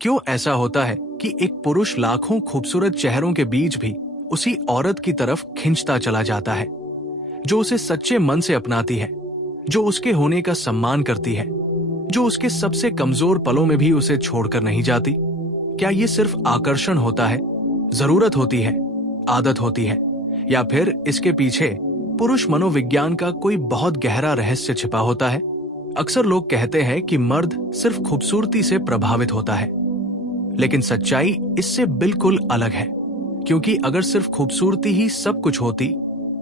क्यों ऐसा होता है कि एक पुरुष लाखों खूबसूरत चेहरों के बीच भी उसी औरत की तरफ खिंचता चला जाता है जो उसे सच्चे मन से अपनाती है, जो उसके होने का सम्मान करती है, जो उसके सबसे कमजोर पलों में भी उसे छोड़कर नहीं जाती? क्या ये सिर्फ आकर्षण होता है, जरूरत होती है, आदत होती है, या फिर इसके पीछे पुरुष मनोविज्ञान का कोई बहुत गहरा रहस्य छिपा होता है? अक्सर लोग कहते हैं कि मर्द सिर्फ खूबसूरती से प्रभावित होता है, लेकिन सच्चाई इससे बिल्कुल अलग है। क्योंकि अगर सिर्फ खूबसूरती ही सब कुछ होती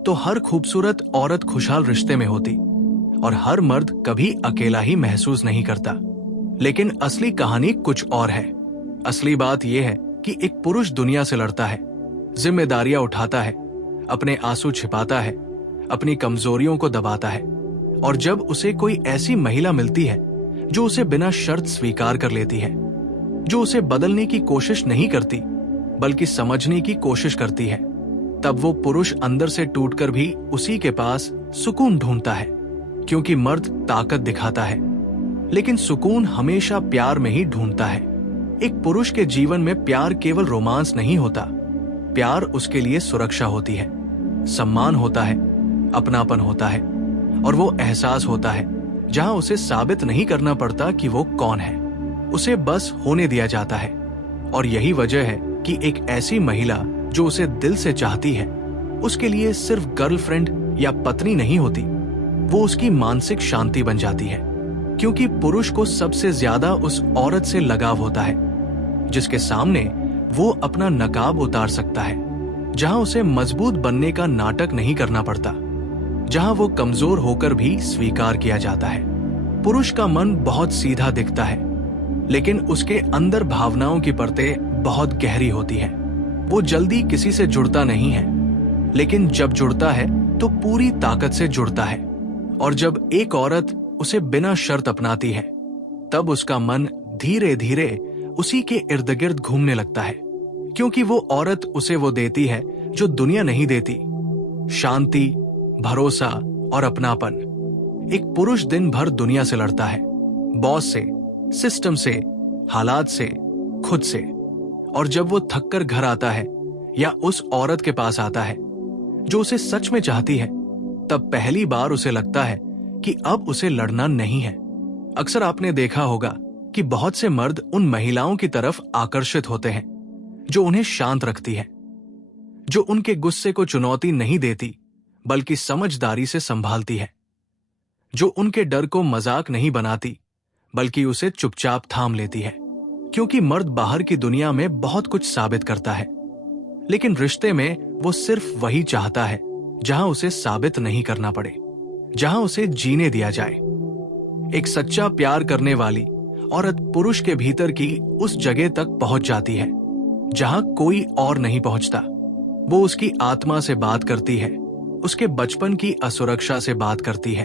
तो हर खूबसूरत औरत खुशहाल रिश्ते में होती और हर मर्द कभी अकेला ही महसूस नहीं करता। लेकिन असली कहानी कुछ और है। असली बात यह है कि एक पुरुष दुनिया से लड़ता है, जिम्मेदारियां उठाता है, अपने आंसू छिपाता है, अपनी कमजोरियों को दबाता है, और जब उसे कोई ऐसी महिला मिलती है जो उसे बिना शर्त स्वीकार कर लेती है, जो उसे बदलने की कोशिश नहीं करती बल्कि समझने की कोशिश करती है, तब वो पुरुष अंदर से टूटकर भी उसी के पास सुकून ढूंढता है। क्योंकि मर्द ताकत दिखाता है, लेकिन सुकून हमेशा प्यार में ही ढूंढता है। एक पुरुष के जीवन में प्यार केवल रोमांस नहीं होता, प्यार उसके लिए सुरक्षा होती है, सम्मान होता है, अपनापन होता है, और वो एहसास होता है जहां उसे साबित नहीं करना पड़ता कि वो कौन है, उसे बस होने दिया जाता है। और यही वजह है कि एक ऐसी महिला जो उसे दिल से चाहती है, उसके लिए सिर्फ गर्लफ्रेंड या पत्नी नहीं होती, वो उसकी मानसिक शांति बन जाती है। क्योंकि पुरुष को सबसे ज्यादा उस औरत से लगाव होता है जिसके सामने वो अपना नकाब उतार सकता है, जहां उसे मजबूत बनने का नाटक नहीं करना पड़ता, जहां वो कमजोर होकर भी स्वीकार किया जाता है। पुरुष का मन बहुत सीधा दिखता है, लेकिन उसके अंदर भावनाओं की परतें बहुत गहरी होती है। वो जल्दी किसी से जुड़ता नहीं है, लेकिन जब जुड़ता है तो पूरी ताकत से जुड़ता है। और जब एक औरत उसे बिना शर्त अपनाती है, तब उसका मन धीरे धीरे उसी के इर्द गिर्द घूमने लगता है। क्योंकि वो औरत उसे वो देती है जो दुनिया नहीं देती, शांति, भरोसा और अपनापन। एक पुरुष दिन भर दुनिया से लड़ता है, बॉस से, सिस्टम से, हालात से, खुद से, और जब वो थककर घर आता है या उस औरत के पास आता है जो उसे सच में चाहती है, तब पहली बार उसे लगता है कि अब उसे लड़ना नहीं है। अक्सर आपने देखा होगा कि बहुत से मर्द उन महिलाओं की तरफ आकर्षित होते हैं जो उन्हें शांत रखती है, जो उनके गुस्से को चुनौती नहीं देती बल्कि समझदारी से संभालती है, जो उनके डर को मजाक नहीं बनाती बल्कि उसे चुपचाप थाम लेती है। क्योंकि मर्द बाहर की दुनिया में बहुत कुछ साबित करता है, लेकिन रिश्ते में वो सिर्फ वही चाहता है जहां उसे साबित नहीं करना पड़े, जहां उसे जीने दिया जाए। एक सच्चा प्यार करने वाली औरत पुरुष के भीतर की उस जगह तक पहुंच जाती है जहां कोई और नहीं पहुंचता। वो उसकी आत्मा से बात करती है, उसके बचपन की असुरक्षा से बात करती है,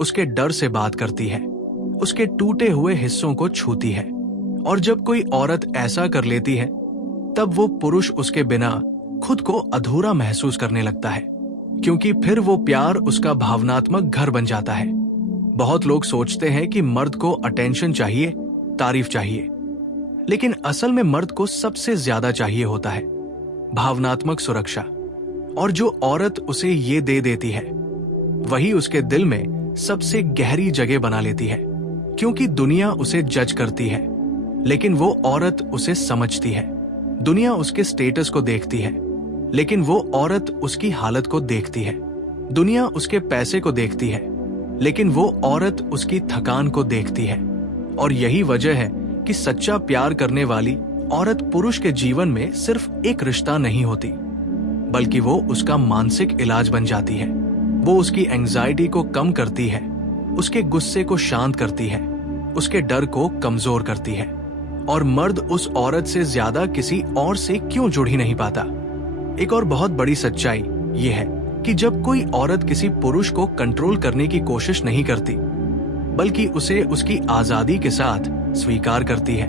उसके डर से बात करती है, उसके टूटे हुए हिस्सों को छूती है। और जब कोई औरत ऐसा कर लेती है, तब वो पुरुष उसके बिना खुद को अधूरा महसूस करने लगता है, क्योंकि फिर वो प्यार उसका भावनात्मक घर बन जाता है। बहुत लोग सोचते हैं कि मर्द को अटेंशन चाहिए, तारीफ चाहिए, लेकिन असल में मर्द को सबसे ज्यादा चाहिए होता है भावनात्मक सुरक्षा। और जो औरत उसे ये दे देती है, वही उसके दिल में सबसे गहरी जगह बना लेती है। क्योंकि दुनिया उसे जज करती है, लेकिन वो औरत उसे समझती है। दुनिया उसके स्टेटस को देखती है, लेकिन वो औरत उसकी हालत को देखती है। दुनिया उसके पैसे को देखती है, लेकिन वो औरत उसकी थकान को देखती है। और यही वजह है कि सच्चा प्यार करने वाली औरत पुरुष के जीवन में सिर्फ एक रिश्ता नहीं होती, बल्कि वो उसका मानसिक इलाज बन जाती है। वो उसकी एंजाइटी को कम करती है, उसके गुस्से को शांत करती है, उसके डर को कमजोर करती है। और मर्द उस औरत से ज्यादा किसी और से क्यों जुड़ ही नहीं पाता। एक और बहुत बड़ी सच्चाई ये है कि जब कोई औरत किसी पुरुष को कंट्रोल करने की कोशिश नहीं करती, बल्कि उसे उसकी आजादी के साथ स्वीकार करती है,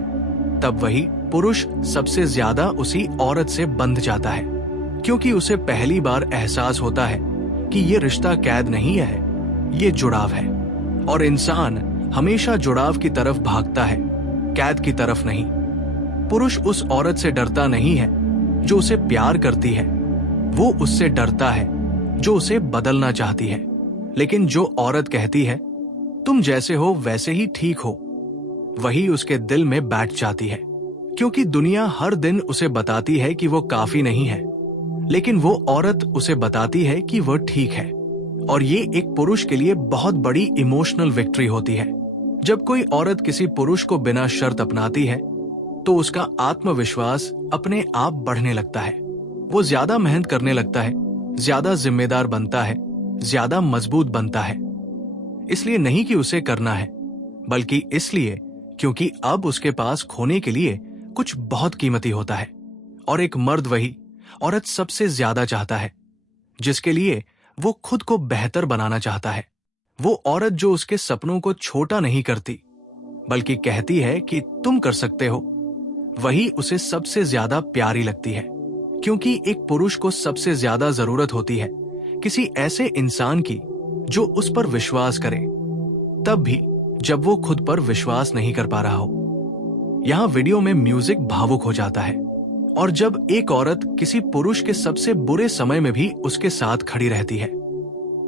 तब वही पुरुष सबसे ज्यादा उसी औरत से बंध जाता है। क्योंकि उसे पहली बार एहसास होता है कि ये रिश्ता कैद नहीं है, ये जुड़ाव है। और इंसान हमेशा जुड़ाव की तरफ भागता है, कैद की तरफ नहीं। पुरुष उस औरत से डरता नहीं है जो उसे प्यार करती है, वो उससे डरता है जो उसे बदलना चाहती है। लेकिन जो औरत कहती है तुम जैसे हो वैसे ही ठीक हो, वही उसके दिल में बैठ जाती है, क्योंकि दुनिया हर दिन उसे बताती है कि वो काफी नहीं है, लेकिन वो औरत उसे बताती है कि वह ठीक है। और ये एक पुरुष के लिए बहुत बड़ी इमोशनल विक्ट्री होती है। जब कोई औरत किसी पुरुष को बिना शर्त अपनाती है तो उसका आत्मविश्वास अपने आप बढ़ने लगता है। वो ज्यादा मेहनत करने लगता है, ज्यादा जिम्मेदार बनता है, ज्यादा मजबूत बनता है। इसलिए नहीं कि उसे करना है, बल्कि इसलिए क्योंकि अब उसके पास खोने के लिए कुछ बहुत कीमती होता है। और एक मर्द वही औरत सबसे ज्यादा चाहता है, जिसके लिए वो खुद को बेहतर बनाना चाहता है। वो औरत जो उसके सपनों को छोटा नहीं करती, बल्कि कहती है कि तुम कर सकते हो, वही उसे सबसे ज्यादा प्यारी लगती है। क्योंकि एक पुरुष को सबसे ज्यादा जरूरत होती है किसी ऐसे इंसान की जो उस पर विश्वास करे, तब भी जब वो खुद पर विश्वास नहीं कर पा रहा हो। यहां वीडियो में म्यूजिक भावुक हो जाता है, और जब एक औरत किसी पुरुष के सबसे बुरे समय में भी उसके साथ खड़ी रहती है,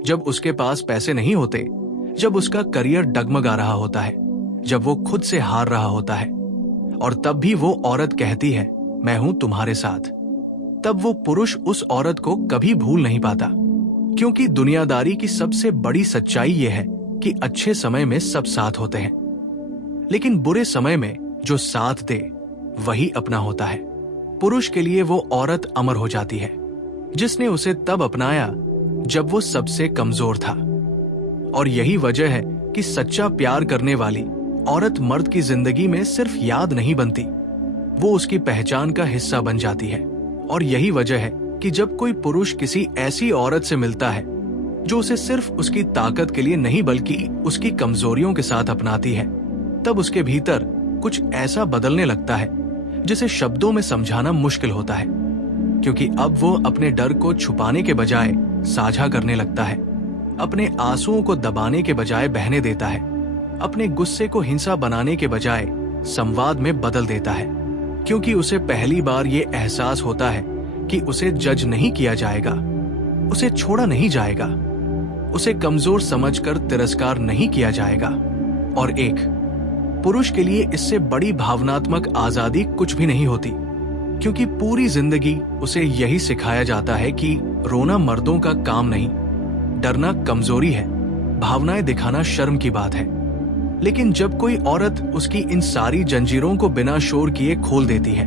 जब उसके पास पैसे नहीं होते, जब उसका करियर डगमगा रहा होता है, जब वो खुद से हार रहा होता है, और तब भी वो औरत कहती है मैं हूं तुम्हारे साथ, तब वो पुरुष उस औरत को कभी भूल नहीं पाता। क्योंकि दुनियादारी की सबसे बड़ी सच्चाई यह है कि अच्छे समय में सब साथ होते हैं, लेकिन बुरे समय में जो साथ दे वही अपना होता है। पुरुष के लिए वो औरत अमर हो जाती है जिसने उसे तब अपनाया जब वो सबसे कमजोर था। और यही वजह है कि सच्चा प्यार करने वाली औरत मर्द की जिंदगी में सिर्फ याद नहीं बनती, वो उसकी पहचान का हिस्सा बन जाती है। और यही वजह है कि जब कोई पुरुष किसी ऐसी औरत से मिलता है जो उसे सिर्फ उसकी ताकत के लिए नहीं बल्कि उसकी कमजोरियों के साथ अपनाती है, तब उसके भीतर कुछ ऐसा बदलने लगता है जिसे शब्दों में समझाना मुश्किल होता है। क्योंकि अब वो अपने डर को छुपाने के बजाय साझा करने लगता है, अपने आंसुओं को दबाने के बजाय बहने देता है, अपने गुस्से को हिंसा बनाने के बजाय संवाद में बदल देता है। क्योंकि उसे पहली बार ये एहसास होता है कि उसे जज नहीं किया जाएगा, उसे छोड़ा नहीं जाएगा, उसे कमजोर समझकर तिरस्कार नहीं किया जाएगा। और एक पुरुष के लिए इससे बड़ी भावनात्मक आजादी कुछ भी नहीं होती, क्योंकि पूरी जिंदगी उसे यही सिखाया जाता है कि रोना मर्दों का काम नहीं, डरना कमजोरी है, भावनाएं दिखाना शर्म की बात है। लेकिन जब कोई औरत उसकी इन सारी जंजीरों को बिना शोर किए खोल देती है,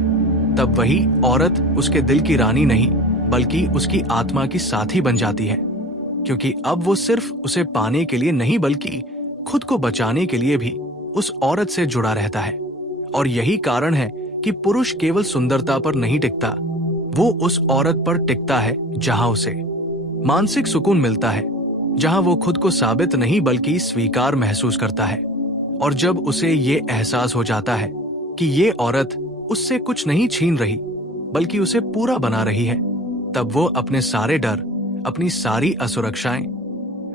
तब वही औरत उसके दिल की रानी नहीं बल्कि उसकी आत्मा की साथी बन जाती है। क्योंकि अब वो सिर्फ उसे पाने के लिए नहीं बल्कि खुद को बचाने के लिए भी उस औरत से जुड़ा रहता है। और यही कारण है कि पुरुष केवल सुंदरता पर नहीं टिकता, वो उस औरत पर टिकता है जहां उसे मानसिक सुकून मिलता है, जहां वो खुद को साबित नहीं बल्कि स्वीकार महसूस करता है। और जब उसे ये एहसास हो जाता है कि ये औरत उससे कुछ नहीं छीन रही बल्कि उसे पूरा बना रही है, तब वो अपने सारे डर, अपनी सारी असुरक्षाएं,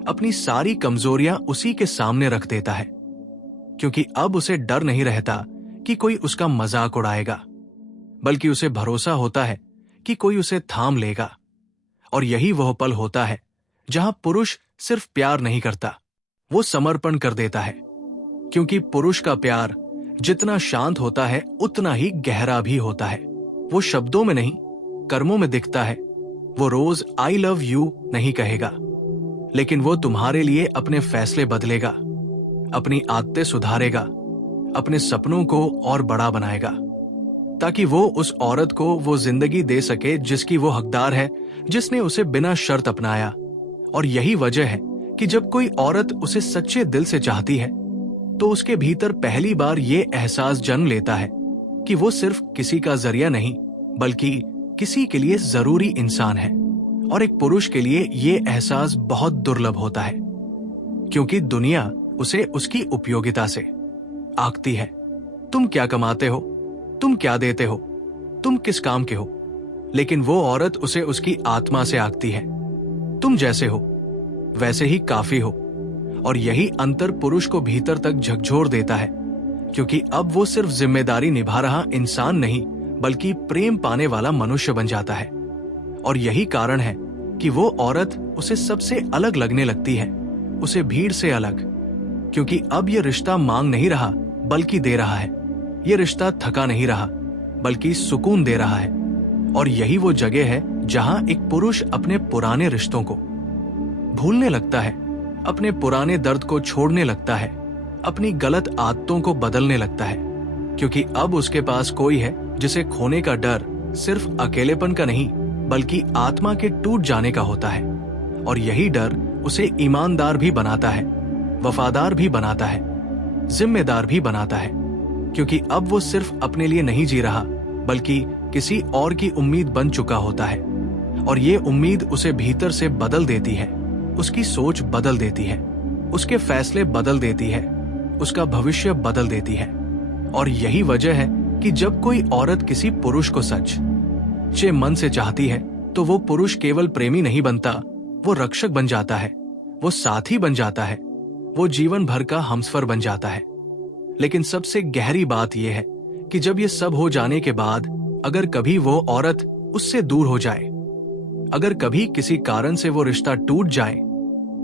अपनी सारी कमजोरियां उसी के सामने रख देता है। क्योंकि अब उसे डर नहीं रहता कि कोई उसका मजाक उड़ाएगा, बल्कि उसे भरोसा होता है कि कोई उसे थाम लेगा। और यही वह पल होता है जहां पुरुष सिर्फ प्यार नहीं करता, वो समर्पण कर देता है। क्योंकि पुरुष का प्यार जितना शांत होता है उतना ही गहरा भी होता है। वो शब्दों में नहीं, कर्मों में दिखता है। वो रोज आई लव यू नहीं कहेगा, लेकिन वो तुम्हारे लिए अपने फैसले बदलेगा, अपनी आदतें सुधारेगा, अपने सपनों को और बड़ा बनाएगा, ताकि वो उस औरत को वो जिंदगी दे सके जिसकी वो हकदार है, जिसने उसे बिना शर्त अपनाया। और यही वजह है कि जब कोई औरत उसे सच्चे दिल से चाहती है तो उसके भीतर पहली बार ये एहसास जन्म लेता है कि वो सिर्फ किसी का जरिया नहीं बल्कि किसी के लिए जरूरी इंसान है। और एक पुरुष के लिए ये एहसास बहुत दुर्लभ होता है, क्योंकि दुनिया उसे उसकी उपयोगिता से आंकती है। तुम क्या कमाते हो, तुम क्या देते हो, तुम किस काम के हो। लेकिन वो औरत उसे उसकी आत्मा से आंकती है, तुम जैसे हो वैसे ही काफी हो। और यही अंतर पुरुष को भीतर तक झकझोर देता है, क्योंकि अब वो सिर्फ जिम्मेदारी निभा रहा इंसान नहीं बल्कि प्रेम पाने वाला मनुष्य बन जाता है। और यही कारण है कि वो औरत उसे सबसे अलग लगने लगती है, उसे भीड़ से अलग, क्योंकि अब ये रिश्ता मांग नहीं रहा बल्कि दे रहा है। ये रिश्ता थका नहीं रहा बल्कि सुकून दे रहा है। और यही वो जगह है जहां एक पुरुष अपने पुराने रिश्तों को भूलने लगता है, अपने पुराने दर्द को छोड़ने लगता है, अपनी गलत आदतों को बदलने लगता है, क्योंकि अब उसके पास कोई है जिसे खोने का डर सिर्फ अकेलेपन का नहीं बल्कि आत्मा के टूट जाने का होता है। और यही डर उसे ईमानदार भी बनाता है, वफादार भी बनाता है, जिम्मेदार भी बनाता है, क्योंकि अब वो सिर्फ अपने लिए नहीं जी रहा बल्कि किसी और की उम्मीद बन चुका होता है। और ये उम्मीद उसे भीतर से बदल देती है, उसकी सोच बदल देती है, उसके फैसले बदल देती है, उसका भविष्य बदल देती है। और यही वजह है कि जब कोई औरत किसी पुरुष को सच्चे मन से चाहती है तो वो पुरुष केवल प्रेमी नहीं बनता, वो रक्षक बन जाता है, वो साथी बन जाता है, वो जीवन भर का हमसफर बन जाता है। लेकिन सबसे गहरी बात यह है कि जब ये सब हो जाने के बाद अगर कभी वो औरत उससे दूर हो जाए, अगर कभी किसी कारण से वो रिश्ता टूट जाए,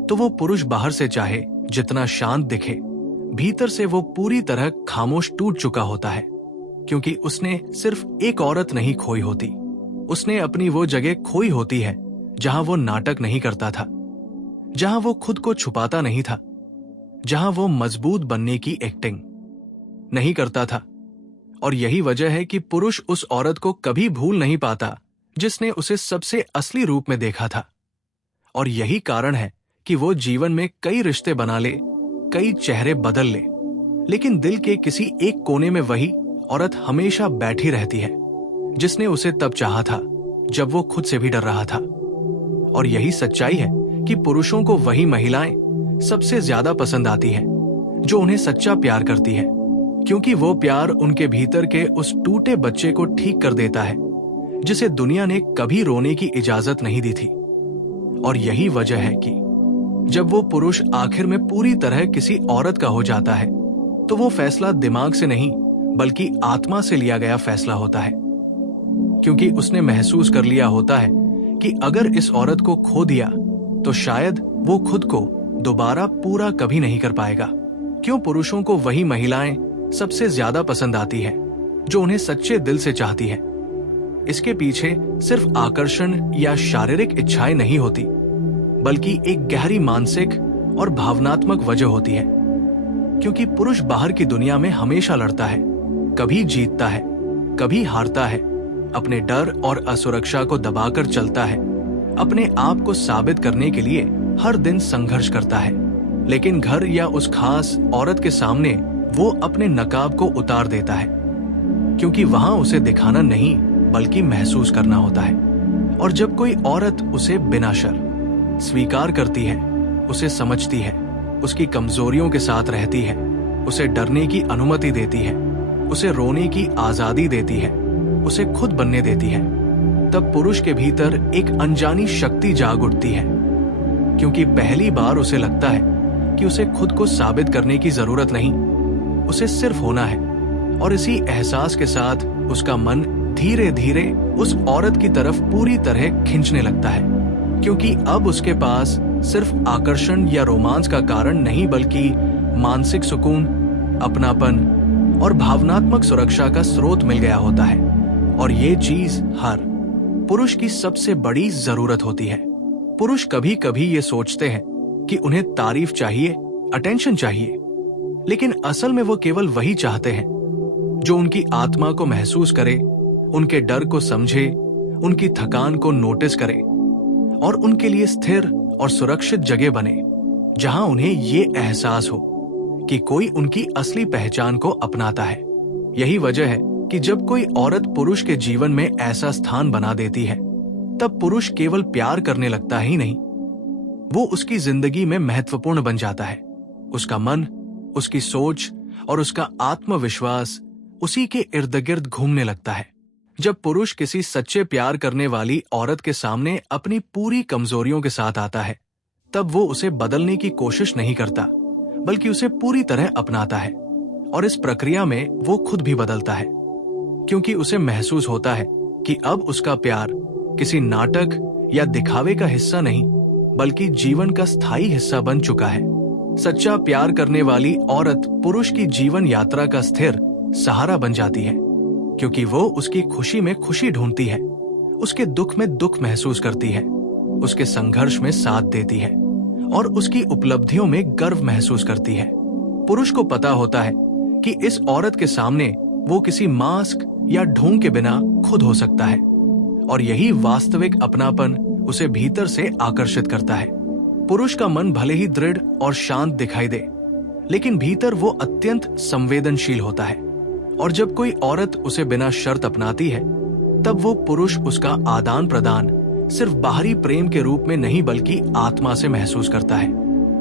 तो वो पुरुष बाहर से चाहे जितना शांत दिखे, भीतर से वो पूरी तरह खामोश टूट चुका होता है, क्योंकि उसने सिर्फ एक औरत नहीं खोई होती, उसने अपनी वो जगह खोई होती है जहां वो नाटक नहीं करता था, जहां वो खुद को छुपाता नहीं था, जहां वो मजबूत बनने की एक्टिंग नहीं करता था। और यही वजह है कि पुरुष उस औरत को कभी भूल नहीं पाता जिसने उसे सबसे असली रूप में देखा था। और यही कारण है कि वो जीवन में कई रिश्ते बना ले, कई चेहरे बदल ले, लेकिन दिल के किसी एक कोने में वही औरत हमेशा बैठी रहती है जिसने उसे तब चाहा था जब वो खुद से भी डर रहा था। और यही सच्चाई है कि पुरुषों को वही महिलाएं सबसे ज्यादा पसंद आती हैं जो उन्हें सच्चा प्यार करती है, क्योंकि वो प्यार उनके भीतर के उस टूटे बच्चे को ठीक कर देता है जिसे दुनिया ने कभी रोने की इजाजत नहीं दी थी। और यही वजह है कि जब वो पुरुष आखिर में पूरी तरह किसी औरत का हो जाता है तो वो फैसला दिमाग से नहीं बल्कि आत्मा से लिया गया फैसला होता है, क्योंकि उसने महसूस कर लिया होता है कि अगर इस औरत को खो दिया तो शायद वो खुद को दोबारा पूरा कभी नहीं कर पाएगा। क्यों पुरुषों को वही महिलाएं सबसे ज्यादा पसंद आती है जो उन्हें सच्चे दिल से चाहती है? इसके पीछे सिर्फ आकर्षण या शारीरिक इच्छाएं नहीं होती, बल्कि एक गहरी मानसिक और भावनात्मक वजह होती है। क्योंकि पुरुष बाहर की दुनिया में हमेशा लड़ता है, कभी जीतता है, कभी हारता है, अपने डर और असुरक्षा को दबाकर चलता है, अपने आप को साबित करने के लिए हर दिन संघर्ष करता है। लेकिन घर या उस खास औरत के सामने वो अपने नकाब को उतार देता है, क्योंकि वहां उसे दिखाना नहीं बल्कि महसूस करना होता है। और जब कोई औरत उसे बिना शर्म स्वीकार करती है, उसे समझती है, उसकी कमजोरियों के साथ रहती है, उसे डरने की अनुमति देती है, उसे रोने की आजादी देती है, उसे खुद बनने देती है, तब पुरुष के भीतर एक अनजानी शक्ति जाग उठती है। क्योंकि पहली बार उसे लगता है कि उसे खुद को साबित करने की जरूरत नहीं, उसे सिर्फ होना है। और इसी एहसास के साथ उसका मन धीरे धीरे उस औरत की तरफ पूरी तरह खींचने लगता है, क्योंकि अब उसके पास सिर्फ आकर्षण या रोमांस का कारण नहीं बल्कि मानसिक सुकून, अपनापन और भावनात्मक सुरक्षा का स्रोत मिल गया होता है। और ये चीज हर पुरुष की सबसे बड़ी जरूरत होती है। पुरुष कभी कभी ये सोचते हैं कि उन्हें तारीफ चाहिए, अटेंशन चाहिए, लेकिन असल में वो केवल वही चाहते हैं जो उनकी आत्मा को महसूस करे, उनके डर को समझे, उनकी थकान को नोटिस करे और उनके लिए स्थिर और सुरक्षित जगह बने, जहां उन्हें ये एहसास हो कि कोई उनकी असली पहचान को अपनाता है। यही वजह है कि जब कोई औरत पुरुष के जीवन में ऐसा स्थान बना देती है, तब पुरुष केवल प्यार करने लगता ही नहीं, वो उसकी जिंदगी में महत्वपूर्ण बन जाता है। उसका मन, उसकी सोच और उसका आत्मविश्वास उसी के इर्द गिर्द घूमने लगता है। जब पुरुष किसी सच्चे प्यार करने वाली औरत के सामने अपनी पूरी कमजोरियों के साथ आता है, तब वो उसे बदलने की कोशिश नहीं करता, बल्कि उसे पूरी तरह अपनाता है। और इस प्रक्रिया में वो खुद भी बदलता है, क्योंकि उसे महसूस होता है कि अब उसका प्यार किसी नाटक या दिखावे का हिस्सा नहीं, बल्कि जीवन का स्थायी हिस्सा बन चुका है। सच्चा प्यार करने वाली औरत पुरुष की जीवन यात्रा का स्थिर सहारा बन जाती है, क्योंकि वो उसकी खुशी में खुशी ढूंढती है, उसके दुख में दुख महसूस करती है, उसके संघर्ष में साथ देती है और उसकी उपलब्धियों में गर्व महसूस करती है। पुरुष को पता होता है कि इस औरत के सामने वो किसी मास्क या ढोंग के बिना खुद हो सकता है, और यही वास्तविक अपनापन उसे भीतर से आकर्षित करता है। पुरुष का मन भले ही दृढ़ और शांत दिखाई दे, लेकिन भीतर वो अत्यंत संवेदनशील होता है, और जब कोई औरत उसे बिना शर्त अपनाती है, तब वो पुरुष उसका आदान प्रदान सिर्फ बाहरी प्रेम के रूप में नहीं, बल्कि आत्मा से महसूस करता है।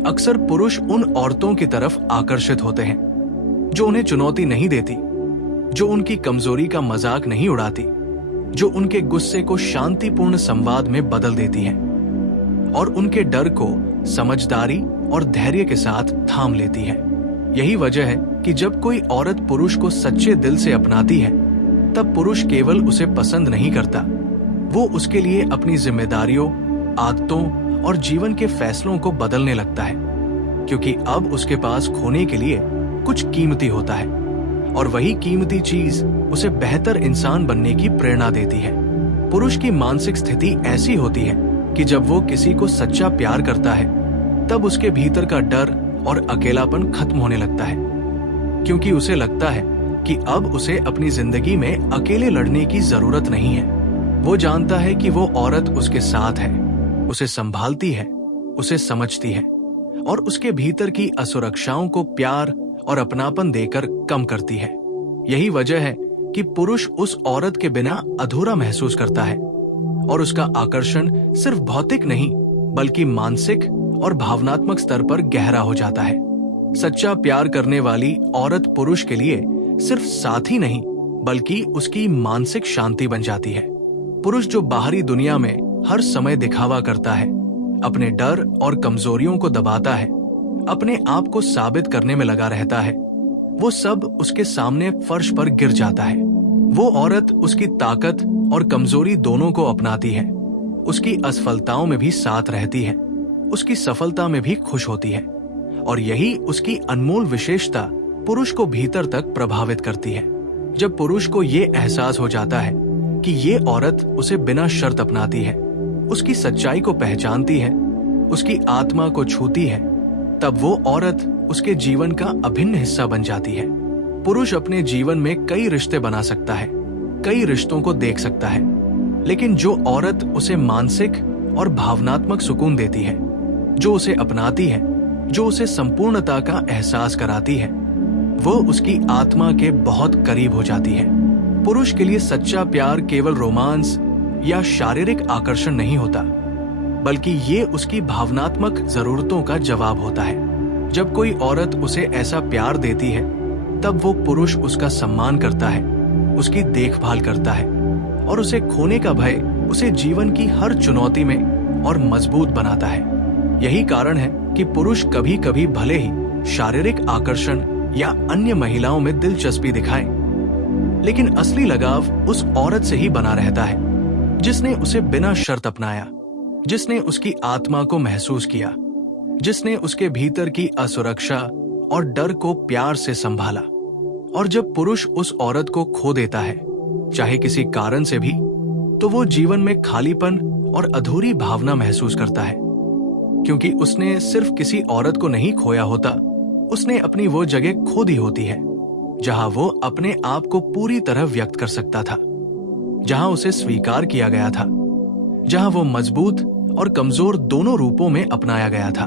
अक्सर पुरुष उन औरतों की तरफ आकर्षित होते हैं जो उन्हें चुनौती नहीं देती, जो उनकी कमजोरी का मजाक नहीं उड़ाती, जो उनके गुस्से को शांतिपूर्ण संवाद में बदल देती है और उनके डर को समझदारी और धैर्य के साथ थाम लेती है। यही वजह है कि जब कोई औरत पुरुष को सच्चे दिल से अपनाती है, तब पुरुष केवल उसे पसंद नहीं करता, वो उसके लिए अपनी जिम्मेदारियों, आदतों और जीवन के फैसलों को बदलने लगता है, क्योंकि अब उसके पास खोने के लिए कुछ कीमती होता है, और वही कीमती चीज उसे बेहतर इंसान बनने की प्रेरणा देती है। पुरुष की मानसिक स्थिति ऐसी होती है कि जब वो किसी को सच्चा प्यार करता है, तब उसके भीतर का डर और अकेलापन खत्म होने लगता है, क्योंकि उसे लगता है कि अब उसे अपनी जिंदगी में अकेले लड़ने की जरूरत नहीं है। वो जानता है कि वो औरत उसके साथ है, उसे संभालती है, उसे समझती है और उसके भीतर की असुरक्षाओं को प्यार और अपनापन देकर कम करती है। यही वजह है कि पुरुष उस औरत के बिना अधूरा महसूस करता है, और उसका आकर्षण सिर्फ भौतिक नहीं, बल्कि मानसिक और भावनात्मक स्तर पर गहरा हो जाता है। सच्चा प्यार करने वाली औरत पुरुष के लिए सिर्फ साथी नहीं, बल्कि उसकी मानसिक शांति बन जाती है। पुरुष जो बाहरी दुनिया में हर समय दिखावा करता है, अपने डर और कमजोरियों को दबाता है, अपने आप को साबित करने में लगा रहता है, वो सब उसके सामने फर्श पर गिर जाता है। वो औरत उसकी ताकत और कमजोरी दोनों को अपनाती है, उसकी असफलताओं में भी साथ रहती है, उसकी सफलता में भी खुश होती है, और यही उसकी अनमोल विशेषता पुरुष को भीतर तक प्रभावित करती है। जब पुरुष को ये एहसास हो जाता है कि ये औरत उसे बिना शर्त अपनाती है, उसकी सच्चाई को पहचानती है, उसकी आत्मा को छूती है, तब वो औरत उसके जीवन का अभिन्न हिस्सा बन जाती है। पुरुष अपने जीवन में कई रिश्ते बना सकता है, कई रिश्तों को देख सकता है, लेकिन जो औरत उसे मानसिक और भावनात्मक सुकून देती है, जो उसे अपनाती है, जो उसे संपूर्णता का एहसास कराती है, वो उसकी आत्मा के बहुत करीब हो जाती है। पुरुष के लिए सच्चा प्यार केवल रोमांस या शारीरिक आकर्षण नहीं होता, बल्कि ये उसकी भावनात्मक जरूरतों का जवाब होता है। जब कोई औरत उसे ऐसा प्यार देती है, तब वो पुरुष उसका सम्मान करता है, उसकी देखभाल करता है, और उसे खोने का भय उसे जीवन की हर चुनौती में और मजबूत बनाता है। यही कारण है कि पुरुष कभी कभी भले ही शारीरिक आकर्षण या अन्य महिलाओं में दिलचस्पी दिखाए, लेकिन असली लगाव उस औरत से ही बना रहता है जिसने उसे बिना शर्त अपनाया, जिसने उसकी आत्मा को महसूस किया, जिसने उसके भीतर की असुरक्षा और डर को प्यार से संभाला। और जब पुरुष उस औरत को खो देता है, चाहे किसी कारण से भी, तो वो जीवन में खालीपन और अधूरी भावना महसूस करता है, क्योंकि उसने सिर्फ किसी औरत को नहीं खोया होता, उसने अपनी वो जगह खो दी होती है जहां वो अपने आप को पूरी तरह व्यक्त कर सकता था, जहां उसे स्वीकार किया गया था, जहां वो मजबूत और कमजोर दोनों रूपों में अपनाया गया था।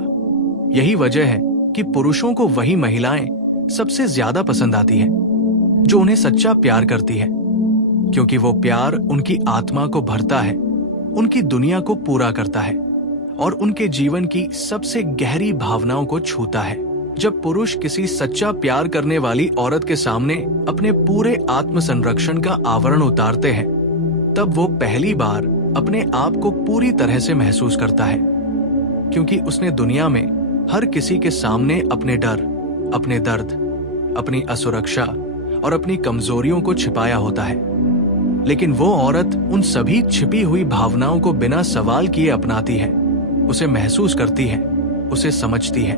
यही वजह है कि पुरुषों को वही महिलाएं सबसे ज्यादा पसंद आती है जो उन्हें सच्चा प्यार करती है, क्योंकि वो प्यार उनकी आत्मा को भरता है, उनकी दुनिया को पूरा करता है और उनके जीवन की सबसे गहरी भावनाओं को छूता है। जब पुरुष किसी सच्चा प्यार करने वाली औरत के सामने अपने पूरे आत्म संरक्षण का आवरण उतारते हैं, तब वो पहली बार अपने आप को पूरी तरह से महसूस करता है, क्योंकि उसने दुनिया में हर किसी के सामने अपने डर, अपने दर्द अपनी असुरक्षा और अपनी कमजोरियों को छिपाया होता है। लेकिन वो औरत उन सभी छिपी हुई भावनाओं को बिना सवाल किए अपनाती है, उसे महसूस करती है, उसे समझती है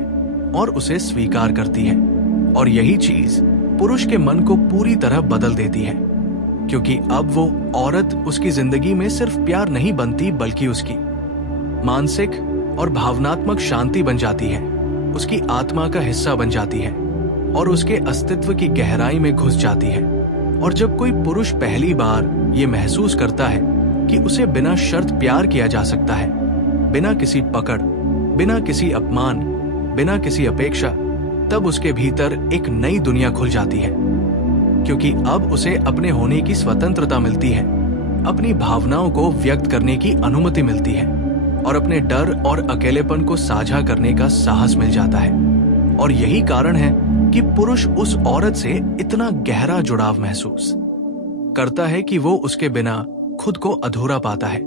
और उसे स्वीकार करती है। और यही चीज पुरुष के मन को पूरी तरह बदल देती है, क्योंकि अब वो औरत उसकी जिंदगी में सिर्फ प्यार नहीं बनती, बल्कि उसकी मानसिक और भावनात्मक शांति बन जाती है, उसकी आत्मा का हिस्सा बन जाती है और उसके अस्तित्व की गहराई में घुस जाती है। और जब कोई पुरुष पहली बार ये महसूस करता है कि उसे बिना शर्त प्यार किया जा सकता है, बिना किसी पकड़, बिना किसी अपमान, बिना किसी अपेक्षा, तब उसके भीतर एक नई दुनिया खुल जाती है, क्योंकि अब उसे अपने होने की स्वतंत्रता मिलती है, अपनी भावनाओं को व्यक्त करने की अनुमति मिलती है और अपने डर और अकेलेपन को साझा करने का साहस मिल जाता है। और यही कारण है कि पुरुष उस औरत से इतना गहरा जुड़ाव महसूस करता है कि वो उसके बिना खुद को अधूरा पाता है।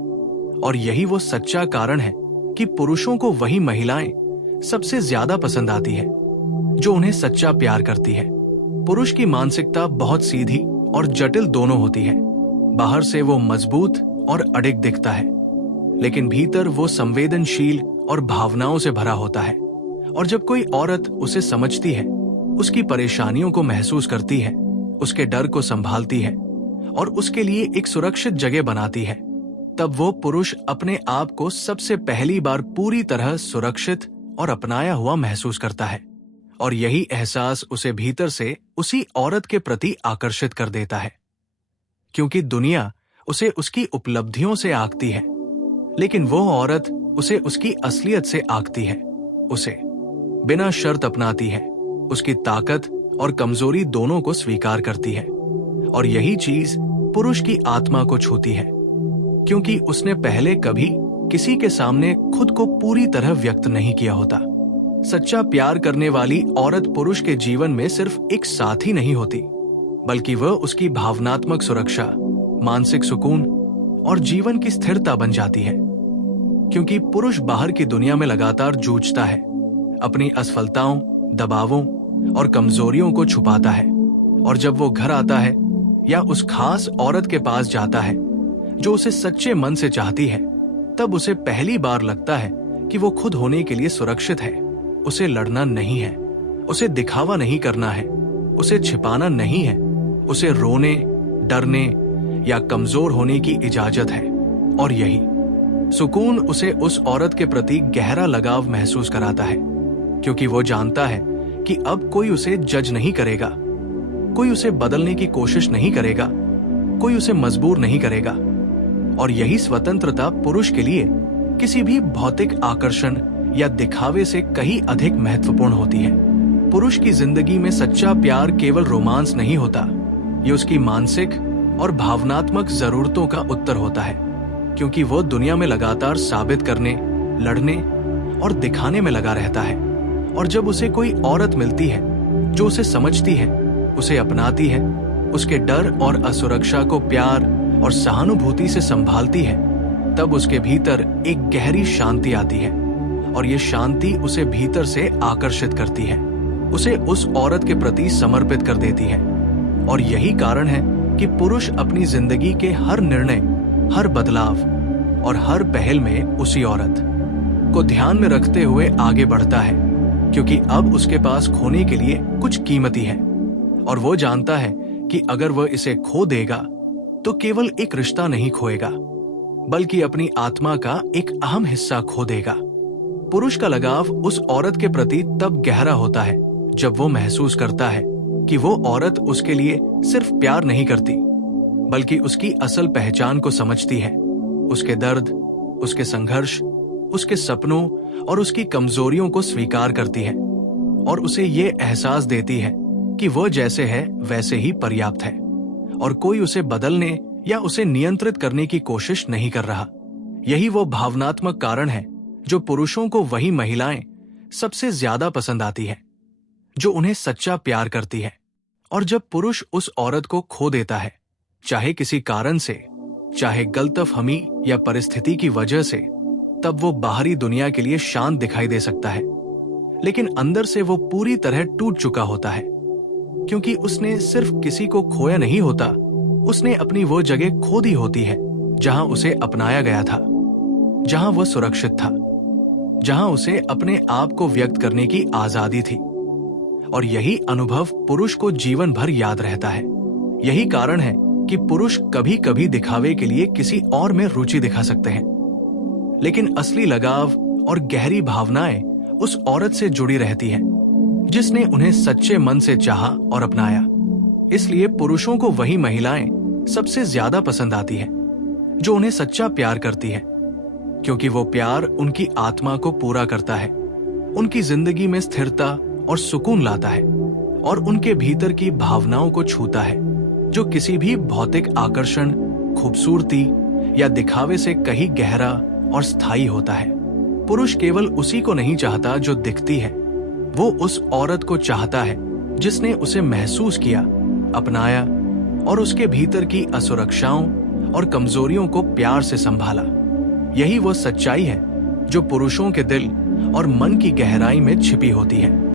और यही वो सच्चा कारण है कि पुरुषों को वही महिलाएं सबसे ज्यादा पसंद आती है जो उन्हें सच्चा प्यार करती है। पुरुष की मानसिकता बहुत सीधी और जटिल दोनों होती है। बाहर से वो मजबूत और अडिग दिखता है, लेकिन भीतर वो संवेदनशील और भावनाओं से भरा होता है। और जब कोई औरत उसे समझती है, उसकी परेशानियों को महसूस करती है, उसके डर को संभालती है और उसके लिए एक सुरक्षित जगह बनाती है, तब वो पुरुष अपने आप को सबसे पहली बार पूरी तरह सुरक्षित और अपनाया हुआ महसूस करता है। और यही एहसास उसे भीतर से उसी औरत के प्रति आकर्षित कर देता है, क्योंकि दुनिया उसे उसकी उपलब्धियों से आंकती है, लेकिन वो औरत उसे उसकी असलियत से आंकती है, उसे बिना शर्त अपनाती है, उसकी ताकत और कमजोरी दोनों को स्वीकार करती है। और यही चीज पुरुष की आत्मा को छूती है, क्योंकि उसने पहले कभी किसी के सामने खुद को पूरी तरह व्यक्त नहीं किया होता। सच्चा प्यार करने वाली औरत पुरुष के जीवन में सिर्फ एक साथी नहीं होती, बल्कि वह उसकी भावनात्मक सुरक्षा, मानसिक सुकून और जीवन की स्थिरता बन जाती है। क्योंकि पुरुष बाहर की दुनिया में लगातार जूझता है, अपनी असफलताओं, दबावों और कमजोरियों को छुपाता है। और जब वो घर आता है या उस खास औरत के पास जाता है जो उसे सच्चे मन से चाहती है, तब उसे पहली बार लगता है कि वो खुद होने के लिए सुरक्षित है। उसे लड़ना नहीं है, उसे दिखावा नहीं करना है, उसे छिपाना नहीं है, उसे रोने, डरने या कमजोर होने की इजाजत है। और यही सुकून उसे उस औरत के प्रति गहरा लगाव महसूस कराता है, क्योंकि वो जानता है कि अब कोई उसे जज नहीं करेगा, कोई उसे बदलने की कोशिश नहीं करेगा, कोई उसे मजबूर नहीं करेगा। और यही स्वतंत्रता पुरुष के लिए किसी भी भौतिक आकर्षण या दिखावे से कहीं अधिक महत्वपूर्ण होती है। पुरुष की जिंदगी में सच्चा प्यार केवल रोमांस नहीं होता, ये उसकी मानसिक और भावनात्मक जरूरतों का उत्तर होता है, क्योंकि वो दुनिया में लगातार साबित करने, लड़ने और दिखाने में लगा रहता है। और जब उसे कोई औरत मिलती है जो उसे समझती है, उसे अपनाती है, उसके डर और असुरक्षा को प्यार और सहानुभूति से संभालती है, तब उसके भीतर एक गहरी शांति आती है। और ये शांति उसे भीतर से आकर्षित करती है, उसे उस औरत के प्रति समर्पित कर देती है। और यही कारण है कि पुरुष अपनी जिंदगी के हर निर्णय, हर बदलाव और हर पहल में उसी औरत को ध्यान में रखते हुए आगे बढ़ता है, क्योंकि अब उसके पास खोने के लिए कुछ कीमती है। और वो जानता है कि अगर वह इसे खो देगा तो केवल एक रिश्ता नहीं खोएगा, बल्कि अपनी आत्मा का एक अहम हिस्सा खो देगा। पुरुष का लगाव उस औरत के प्रति तब गहरा होता है जब वो महसूस करता है कि वो औरत उसके लिए सिर्फ प्यार नहीं करती, बल्कि उसकी असल पहचान को समझती है, उसके दर्द, उसके संघर्ष, उसके सपनों और उसकी कमजोरियों को स्वीकार करती है और उसे ये एहसास देती है कि वो जैसे है वैसे ही पर्याप्त है और कोई उसे बदलने या उसे नियंत्रित करने की कोशिश नहीं कर रहा। यही वो भावनात्मक कारण है जो पुरुषों को वही महिलाएं सबसे ज्यादा पसंद आती है जो उन्हें सच्चा प्यार करती है। और जब पुरुष उस औरत को खो देता है, चाहे किसी कारण से, चाहे गलतफहमी या परिस्थिति की वजह से, तब वो बाहरी दुनिया के लिए शांत दिखाई दे सकता है, लेकिन अंदर से वो पूरी तरह टूट चुका होता है, क्योंकि उसने सिर्फ किसी को खोया नहीं होता, उसने अपनी वो जगह खो दी होती है जहां उसे अपनाया गया था, जहां वह सुरक्षित था, जहां उसे अपने आप को व्यक्त करने की आजादी थी। और यही अनुभव पुरुष को जीवन भर याद रहता है। यही कारण है कि पुरुष कभी कभी दिखावे के लिए किसी और में रुचि दिखा सकते हैं, लेकिन असली लगाव और गहरी भावनाएं उस औरत से जुड़ी रहती हैं जिसने उन्हें सच्चे मन से चाहा और अपनाया। इसलिए पुरुषों को वही महिलाएं सबसे ज्यादा पसंद आती हैं जो उन्हें सच्चा प्यार करती है, क्योंकि वो प्यार उनकी आत्मा को पूरा करता है, उनकी जिंदगी में स्थिरता और सुकून लाता है और उनके भीतर की भावनाओं को छूता है जो किसी भी भौतिक आकर्षण, खूबसूरती या दिखावे से कहीं गहरा और स्थायी होता है। पुरुष केवल उसी को नहीं चाहता जो दिखती है, वो उस औरत को चाहता है जिसने उसे महसूस किया, अपनाया और उसके भीतर की असुरक्षाओं और कमजोरियों को प्यार से संभाला। यही वो सच्चाई है जो पुरुषों के दिल और मन की गहराई में छिपी होती है।